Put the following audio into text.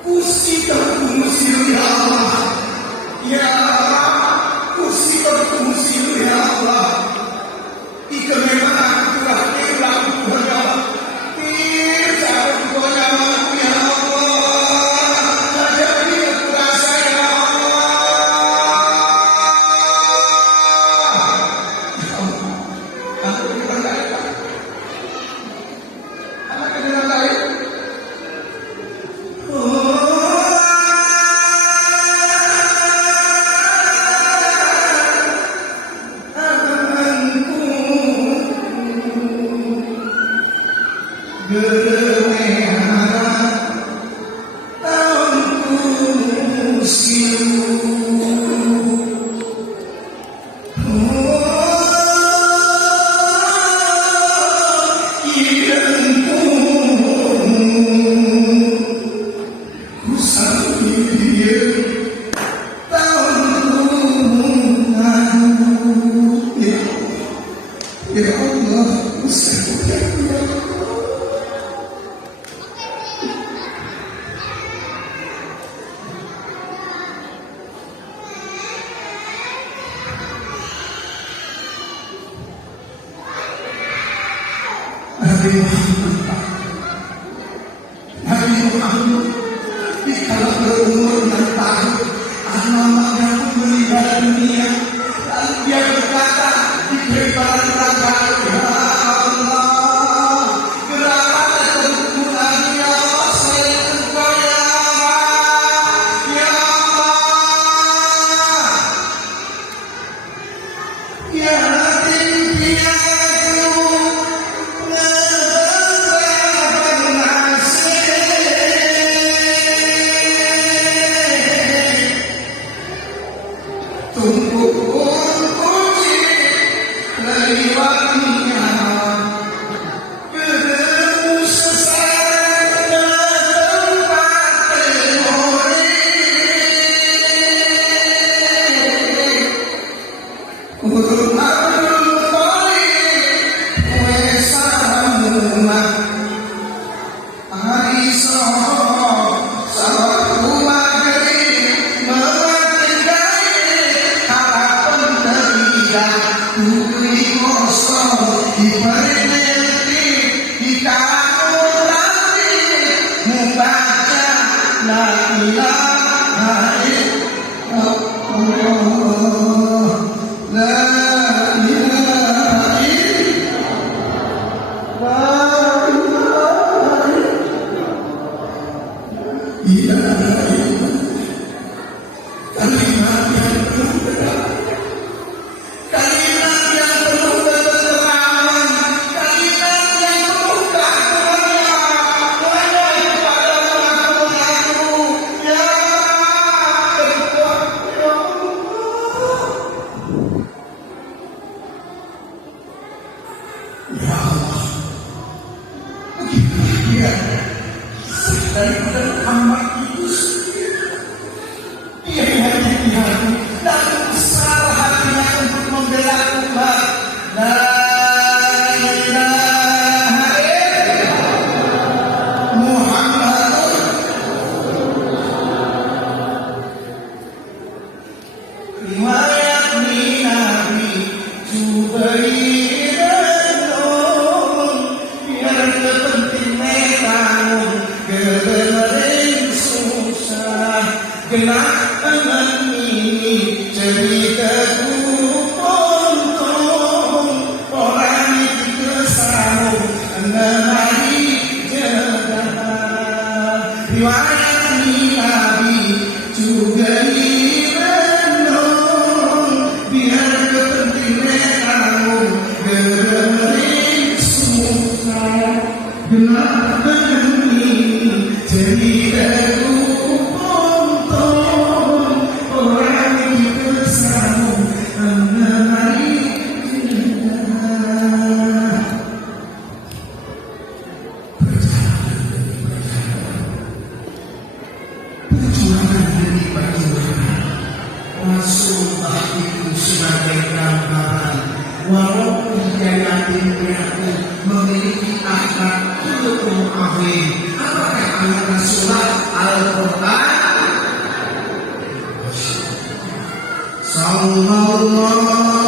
Gusti terfungsi ya Allah, ya Gusti terfungsi ya Allah. Ika memang aku telah hilang kepada tidak kepada ya Allah. Jadi aku rasa ya Allah. Aku dipandangkan. Anak dengan lain. Ya Allah, Nabi Muhammad dikala berumur 6 tahun anak-anaknya meninggal dunia. Lalu dia berkata di depan neraka, ya Allah, kenapa kerukunan ya saya engkau ya Allah, ya tinggi daripada hamba itu sendiri. Dia hati-hati dan besar hatinya untuk membela umat. La ilaha illallah Muhammadur riwayat Nabi Jubair biar kepenting metang kebenaran susah kenangan ini ceritaku tonton orang itu kesal menari jalan riwayat Nabi juga direnung biar kepentingan kamu kebenaran susah kenangan ini ceritaku tonton orang itu kesal menari jalan perjuangan demi perjuangan. Rasulullah itu sebagai gambaran, walaupun dia yatim piatu memiliki akhlak untuk mengawin. Apakah akhir surat Al-Quran. Sallallahu